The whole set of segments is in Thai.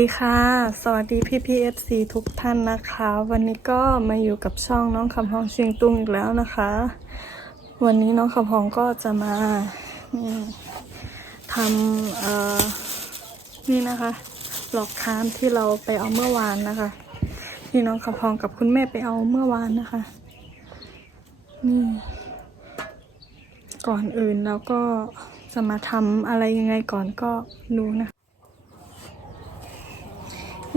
ดีค่ะ สวัสดีพี่พีเอฟซีทุกท่านนะคะ วันนี้ก็มาอยู่กับช่องน้องคำพองชียงตุ้งอีกแล้วนะคะ วันนี้น้องคำพองก็จะมานี่ทำเอ่อนี่นะคะหลอกค้ามที่เราไปเอาเมื่อวานนะคะ ที่น้องคำพองกับคุณแม่ไปเอาเมื่อวานนะคะนี่ก่อนอื่นแล้วก็จะมาทำอะไรยังไงก่อนก็รู้นะ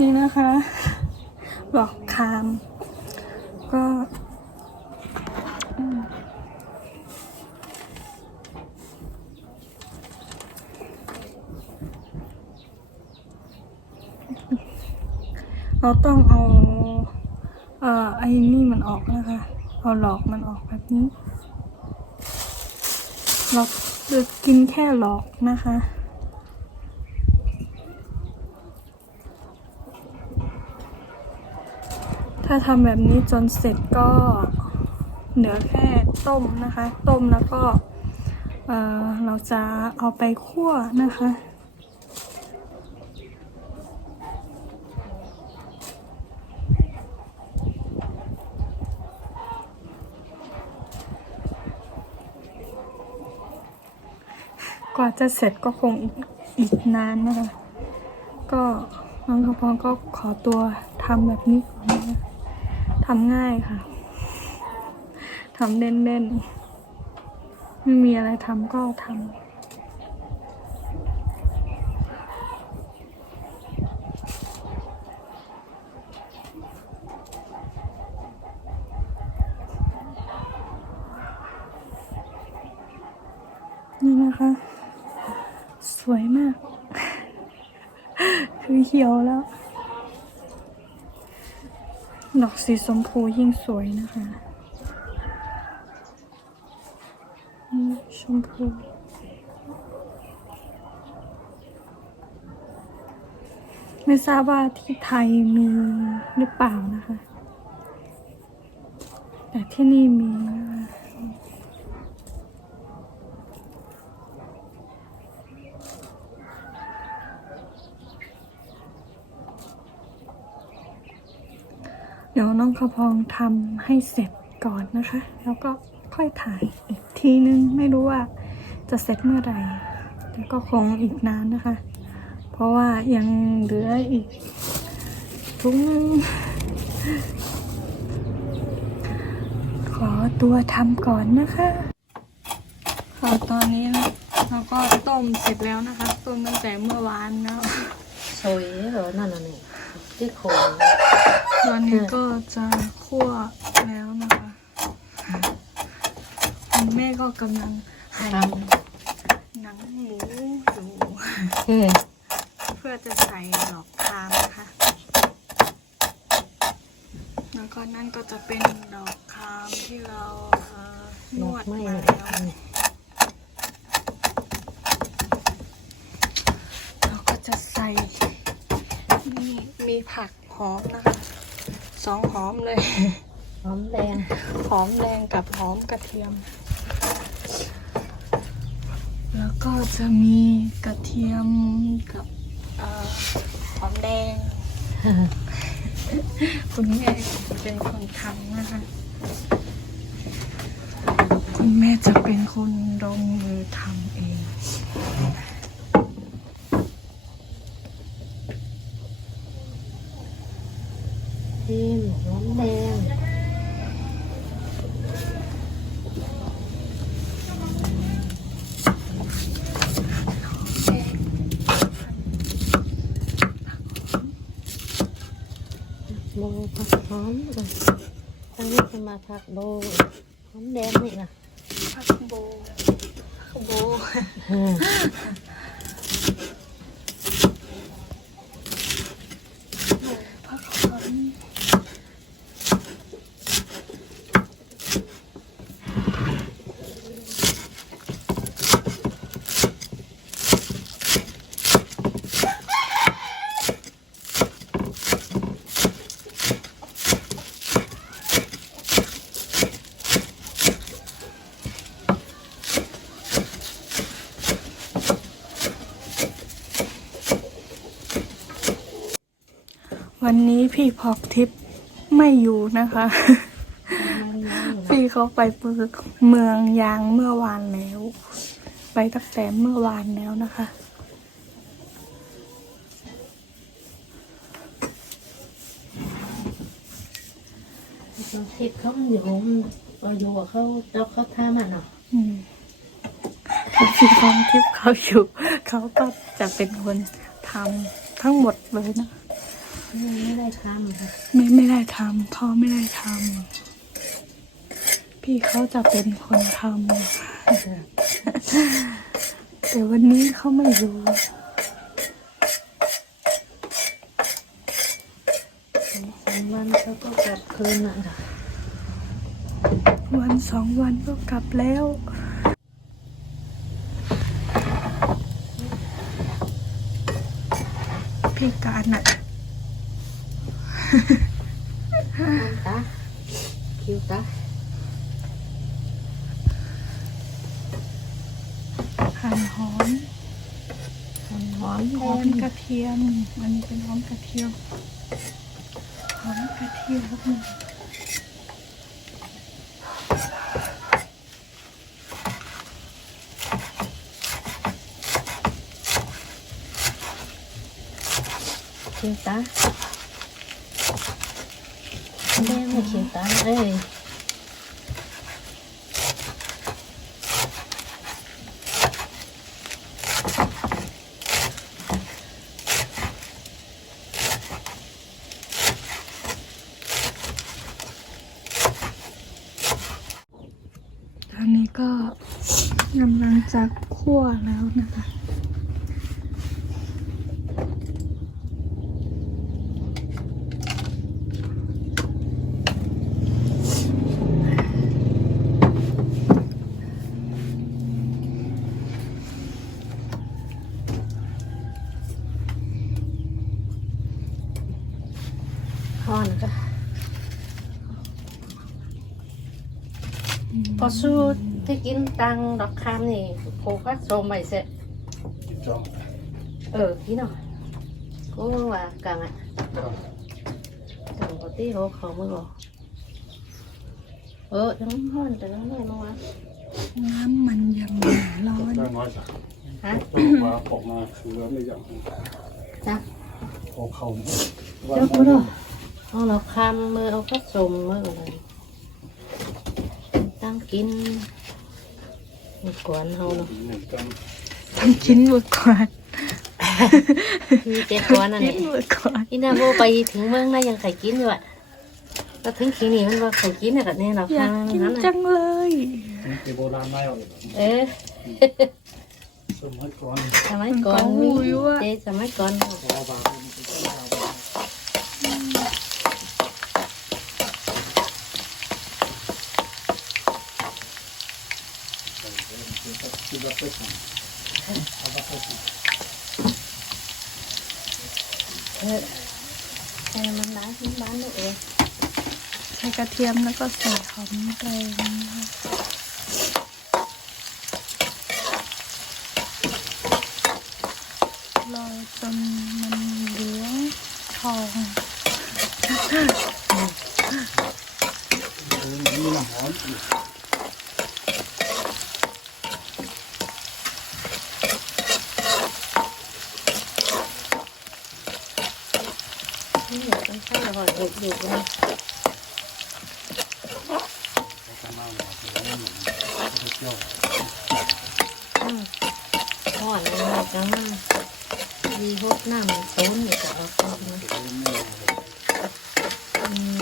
นี่นะคะหลอกคาม ก็เราต้องเอา เอ่อ ไอ้นี่มันออกนะคะ เอาหลอกมันออกแบบนี้ เราจะกินแค่หลอกนะคะ ถ้าทำแบบนี้จนเสร็จก็เหลือแค่ต้มนะคะ ต้มแล้วก็เออเราจะเอาไปคั่วนะคะ กว่าจะเสร็จก็คงอีกนานนะคะ ก็น้องกระพองก็ขอตัวทำแบบนี้ก่อนำง่ายค่ะทำเล่นๆ ไม่มีอะไรทำก็ทำนี่นะคะ สวยมาก คือเหี่ยวแล้ว ดอก สีชมพูยิ่งสวยนะคะ ชมพูไม่ทราบว่าที่ไทยมีหรือเปล่านะคะ แต่ที่นี่มีนะคะ เดี๋ยวน้องขาวพองทำให้เสร็จก่อนนะคะ แล้วก็ค่อยถ่ายอีกทีนึง ไม่รู้ว่าจะเสร็จเมื่อไหร่แต่ก็คงอีกนานนะคะ เพราะว่ายังเหลืออีกทุกนึงขอตัวทำก่อนนะคะค่ะตอนนี้เราก็ต้มเสร็จแล้วนะคะ ต้มตั้งแต่เมื่อวานแล้วสวยเหรอนั่นน่ะนี่ ที่โคนตอนนี้ก็จะคั่วแล้วนะคะคุณแม่ก็กำลังหั่นหนังหมูอยู่เฮ้เพื่อจะใส่ดอกคามนะคะแล้วก็นั่นก็จะเป็นดอกคามที่เราเอ่อนวดมาแล้วเราก็จะใส่นี่มี ผักหอมนะคะสองหอมเลย หอมแดง หอมแดงกับหอมกระเทียม แล้วก็จะมีกระเทียมกับเอ่อหอมแดง คุณแม่เป็นคนทำนะคะ คุณแม่จะเป็นคนลงมือทำเอง ทิมหอมแดงโบผักหอมอะอันนี้คือมาผักโบหอมแดงนี่นะผักโบผักโบ พี่พอกทิพย์ไม่อยู่นะคะมันยังอยู่นะพี่เขาไปเมืองยางเมื่อวานแล้ว ไปตั้งแต่เมื่อวานแล้วนะคะน้องทิพย์เขาอยู่เราอยู่กับเขาเจ้าเขาท่ามันเนาะอืมพี่พองทิพย์เขาอยู่ เขาก็จะเป็นคนทำทั้งหมดเลยนะ ไม่ได้ทำค่ะไม่ไม่ได้ทำพ่อไม่ได้ทำพี่เขาจะเป็นคนทำแต่วันนี้เขาไม่อยู่สามวันเขาก็กลับคืนน่ะค่ะวันสองวันก็กลับแล้วพี่การน่ะ ตาคิวตาหั่นหอมหอมแดหอมงกระเทียม อันนี้เป็นหอมกระเทียมหอมกระเทียมคิวตา แดงไม่คิวตาเอ้ยตอนนี้ก็กำลังจะคั่วแล้วนะคะ ห่อนก็พอสู้ที่กินตังดอกคามนี่โคก็โซมไปเสร็จเออพี่หน่อยก็ว่ากังอะกังปกติเขาเขาไม่บอกเออยังห่อนแต่ยังไม่มาวะน้ำมันยังไม่ร้อนได้น้อยจ้ะฮะต้องมาออกมาคือแล้วไม่อยากจ้ะออกเขาเจ้าพูดเหรอ เอาเราคำมือเอาก็สมมืออะไรตั้งกินมีกวนเขาเนาะหนึ่งกันต้องกินเมื่อก่อนมีเจ็ดกวนอันกินี้นเมื่อก่อนอีนาโบไปถึงเมืองน่ายังไข่กินอยู่อะก็ถึงขีนี่มันว่าไข่กินอะกับเนี่ยเราอยากคำกินนั้นจัน่ะงเลยนี่คือโบราณไม่เอาเลยเออสมัยก่อนสมัยก่อนมีเจ๊สมัยก่อน พอบาคิดว่าเป็นเออมันร้านที่บ้านลูกเองใส่กระเทียมแล้วก็ใส่หอมแดงรอจนมันเหลืองทอง มีน้ำหอม นี่อยากเป็นข้าวอร่อยเด็ดอยู่เลย อืมอ่อนเลยจังนะดีพวกน้ำต้นอยู่กับเราก็นะอืม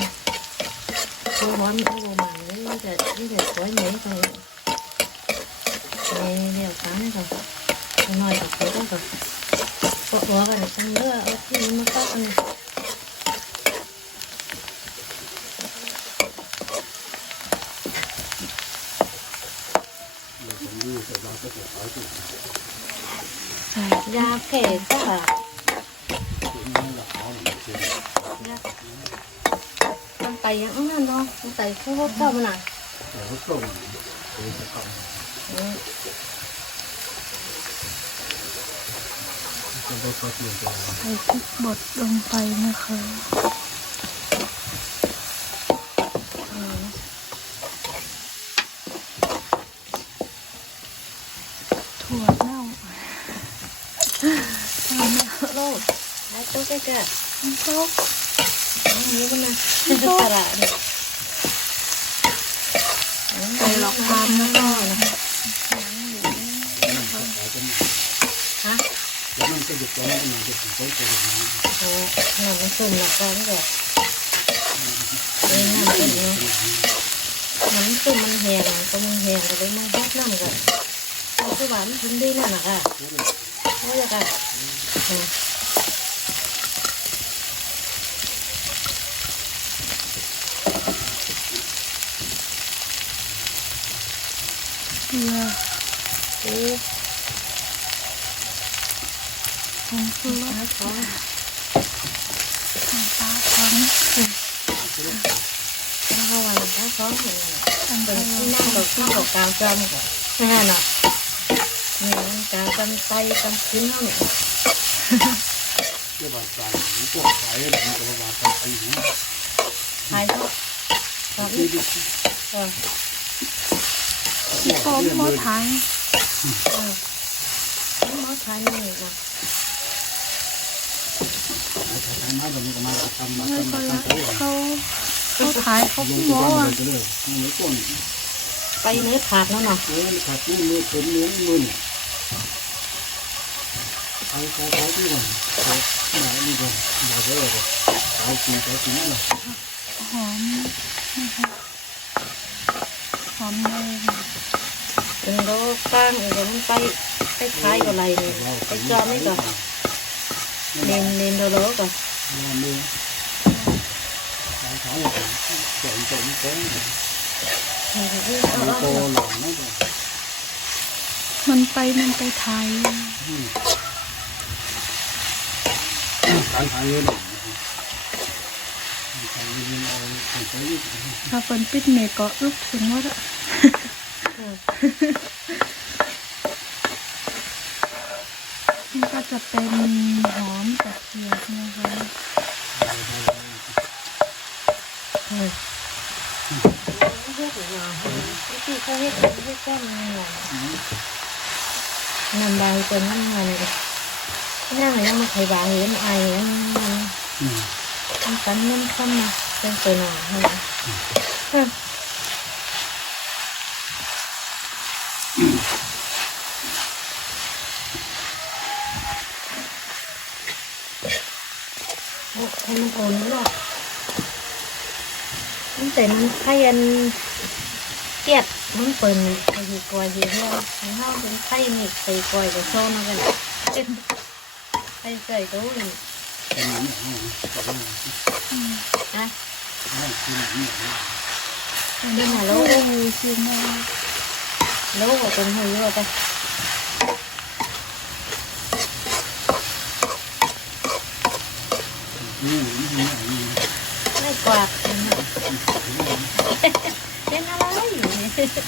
ตัวร้อนเอาบมันเลยนี่แต่นี่แต่สวยเหนไปในเดี๋ยวค้งนี่ก่อนหน่อยกับเขาต้องก่อนก็หัวกันตั้งเยอะเอาที่นี่มาก็กันใส่ยาแผลก็มันไปยังนั้นเนาะมันไปพวกเข้ามาหน่อย แต่ก็ ต้มอืมมันก็ซอสเปลี่ยนตัวใส่พริกบดลงไปนะคะถั่วเน่าถั่วเน่า โลด กแกมันก็อันนี้ก็นะตลาดเนี่ยใส่หลอกทานแล้วก็ฮะแล้วมันก็หยุดตรงนั้นมันจะถึงต้นตัวนี้โอ้หนูมันสุ่มหลักการแบบเอ้ยน้ำเป็นเนาะมันสุ่มมันแหงก็มันแหงก็เลยมันพักน้ำกันเอาไปหวานถึงดีนั่นนะค่ะว่าจะกัน เกลือ โอ้ ผงชูรส น้ำของ น้ำปลาของ ข้าววันน้ำของเห็นอันเป็เป็นนที่นั่งกับที่กับกาวจำก่อนนั่นน่ะนี่มันกาวจำไตจำขึ้นแล้ว เนี่ยเรื่องบาดตายพวกขายแบบนี้ก็บาดตายอยู่นะทายก็ตอนที่นี้ที่เออที่พร้อมหม้อทายเออนี่มอทายนี่นะขายมาแบบนี้ก็มาทำมาไม่ทำก็มาละทำโต๊ะเขาเขาถ่ายเขาลงโม้ตัวบ้าอะเลยก็เลยมือต้นไปเนื้อขาดแล้วเนาะเอ้ยขาดมือมือเป็นมือมือใช้ใช้ใช้ที่ก่อนใช้ไหนนี่ก่อนบอกเลยว่าใช้กินใช้กินนั่นแหละหอมหอมแดงเป็นโลก้างเดี๋ยวมันไปไปขายกับอะไรเนี่ยไปจอมนี่ก่อนเน้นเน้นโลโลก่อน มือใช้ใช้ จนจนเต้มือเอาโตเอาหล่อนั่นแหละมันไปมันไปไทยการขายเงินขายเงินเอาไปถ้าเป็นปิดเมกก็ลุกถึงว่าละอืมมันก็จะเป็นหอมกับเกลือนะคะ อืมเฮ็ดหน่อยที่ เขาเฮ็ดเฮ็ดก้อนหน่อยน้ำบางจนน้ำมันเลยนั่งยังมาไข่บางเห็นไอมันมันอืมมันกันมันเข้ามาเป็นตัวหน่อยใช่ไหมเออโอ้ให้มันโอนนี่หรอกมันแต่มันไข่อันเกียด มันเปิ่นไปอยู่กอยอยู่เรื่องของเฮาเป็นไข่นี่ไปกอยกับโซนเอากันไข่ใส่ตู้นี่เป็นอย่างนี้แต่ว่านะคืออย่างนี้อันนี้มาแล้วมือคือมาโลกว่าเป็นหูว่าไปนี่นี่นี่ไม่กวาดเป็นอะไร อยู่เนี่ย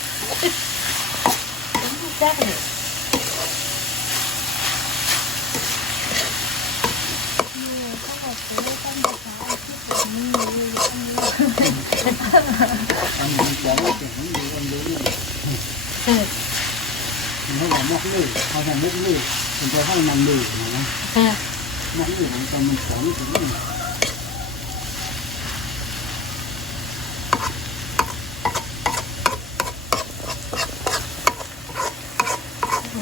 เป็นผู้จักเนี่ยต้องบอกเลยต้องภาษาที่ผมไม่รู้ต้องรู้ อันนี้จะว่าเก่งมันดูมันดูนี่ เออ มันให้เรามอก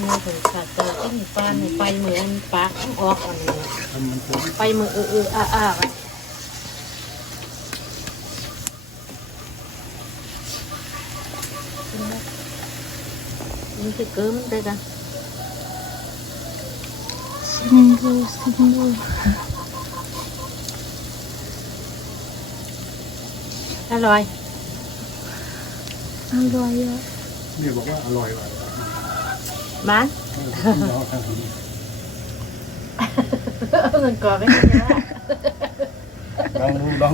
เลยเขาทำมุกเลยมันจะให้มันเลยนะเออมอกเลยมันจะมันสอนถึงนี่มีถึงขาดตัวที่มีฟ้ามีไปเหมือนปากต้องออกอันนี้ทำมันสอนไปมือเออเอออ่าอ่าไปมันจะเกิมไปกันซิมดูซิมดูอร่อย อร่อยอะนี่บอกว่าอร่อยว่ะ มันเราทำเงินก่อนไม่ใช่ไหมลองดูลอง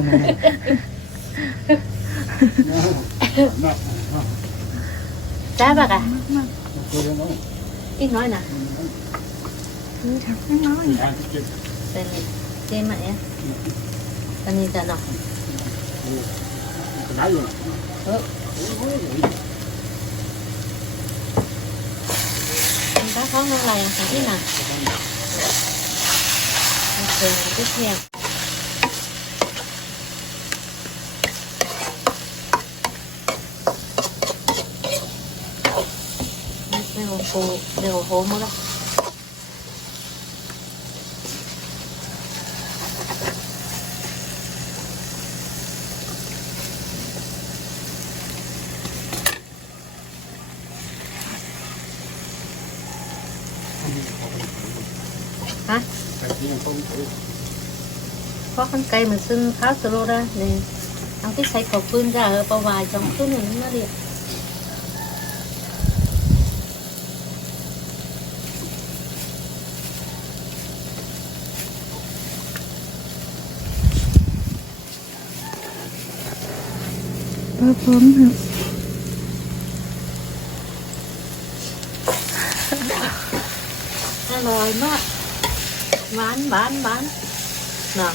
ดูนับจ้าปะกะมากคุยกันแล้ว อีกน้อยนะ นี่ทำน้อย ทานที่กิน เป็นเจมไหมอันนี้จะเนาะ ก็ได้อยู่นะ เออ โอ้ย มันก็ท้องอะไรของที่น่ะมันเป็นที่เทียมเดี๋ยวโหเดี๋ยวโหมดละ ฮะ แต่ที่ยังต้อง เพราะคนไกลเหมือนซึ่งข้าวสโลดะเนี่ยเอาที่ใช้กับปืนจะเออประวายจงขึ้นหนึ่งนั่นเดียวเออพร้อมครับอร่อยมาก หวานหวานหวานเนาะ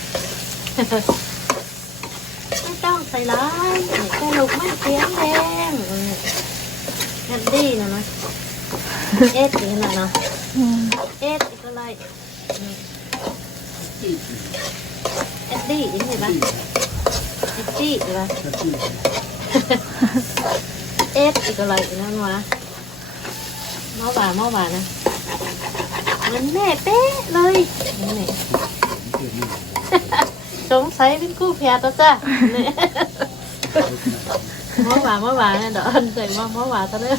ไม่ต้องใส่ร้ายแค่ลูกไม่เสียงแดงอืมแอดดี้นะนะเอ็ดนี่นะเนาะอืมเอ็ดอีกอะไรอืมเอ็ดดี้ยังไงบ้างเอ็ดดี้ใช่ปะที่เอ็ดอีกอะไรอีกนั่นวะเมาบ่าเมาบ่านะ เหมันแม่เป๊ะเลยนี่สงสัยเป็นกู้แพ้ตัวจ้ะเนี่ยเมาบ่าเมาบ่าเนี่ยเดี๋ยวอันใส่มาเมาบ่าตัวเนี้ย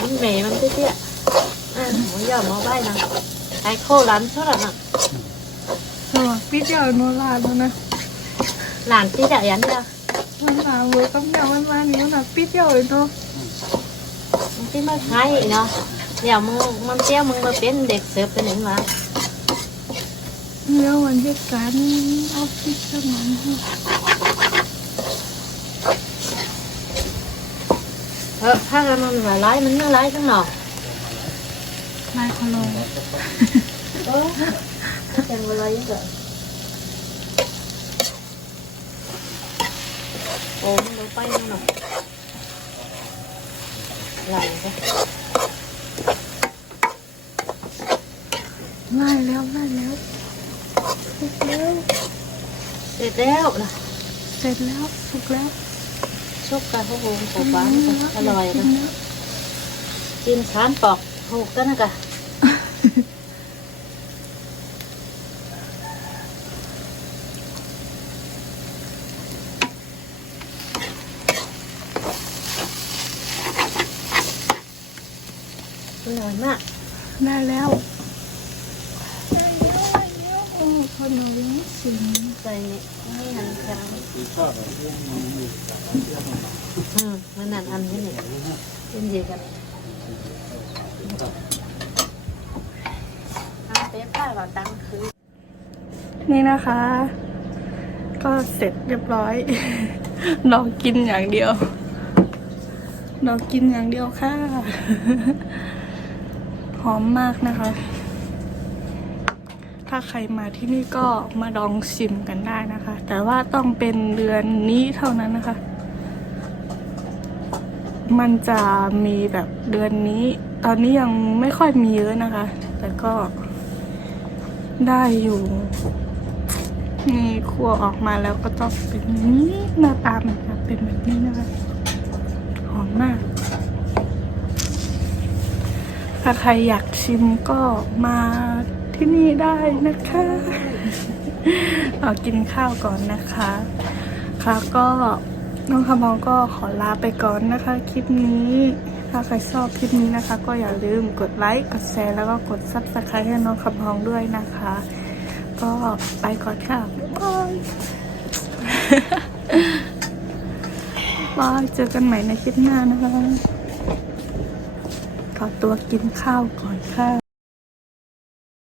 มันเหม่มันเตี้ยๆอะหมูยอมเมาใบนะไอโคร้านเท่าไหร่น่ะสวัสดีเจ้าโนราแล้วนะหลานที่จะยันเดียวมันหาเวอร์ก็ แมวมันมานี่มันหาปิดเจ้าเลยเนาะมันที่มาขายอีกเนาะเดี๋ยวมึงมันเตี้ยมึงมาเป็นเด็กเสิร์ฟเป็นหนึ่งวะเมื่อวันเหตุการณ์ออฟฟิศสมองเออถ้ามันมาไล่มันไม่ไล่ทั้งหนอลายคอลงเออเป็นเวลายังไงโอ้มันเราไปนั่นหนอไหลไป ไล่แล้วไล่แล้วสุกแล้วเสร็จแล้วนะเสร็จแล้วสุกแล้วชุบกับข้าวโพดโขบ้านอร่อยนะกินชานปอกถูกกันนะกะอร่อยมาก ได้แล้วได้แล้วได้แล้วโอ้ขนมสิน ใส่นี่ไม่หันแข็ง ที่ชอบแบบนี้มันมี อืมมันนั่นอันนี้นี่เป็นเดียวกันเอาเป๊ะผ้าเราตั้งคือ นี่นะคะ ก็เสร็จเรียบร้อยรอกินอย่างเดียวรอกินอย่างเดียวค่ะ หอมมากนะคะ ถ้าใครมาที่นี่ก็มาลองชิมกันได้นะคะ แต่ว่าต้องเป็นเดือนนี้เท่านั้นนะคะ มันจะมีแบบเดือนนี้ ตอนนี้ยังไม่ค่อยมีเยอะนะคะ แต่ก็ ได้อยู่นี่คั่วออกมาแล้วก็ต้องเป็นนี้หน้าตามันจะเป็นแบบนี้นะคะหอมมาก ถ้าใครอยากชิมก็มาที่นี่ได้นะคะเอากินข้าวก่อนนะคะ ค่ะก็น้องคำมองก็ขอลาไปก่อนนะคะ คลิปนี้ ถ้าใครชอบคลิปนี้นะคะ ก็อย่าลืมกดไลค์กดแชร์แล้วก็กดซับสไครต์ให้น้องคำพองด้วยนะคะ ก็ไปก่อนค่ะบ๊ายบายบายเจอกันใหม่ในคลิปหน้านะคะขอตัวกินข้าวก่อนค่ะ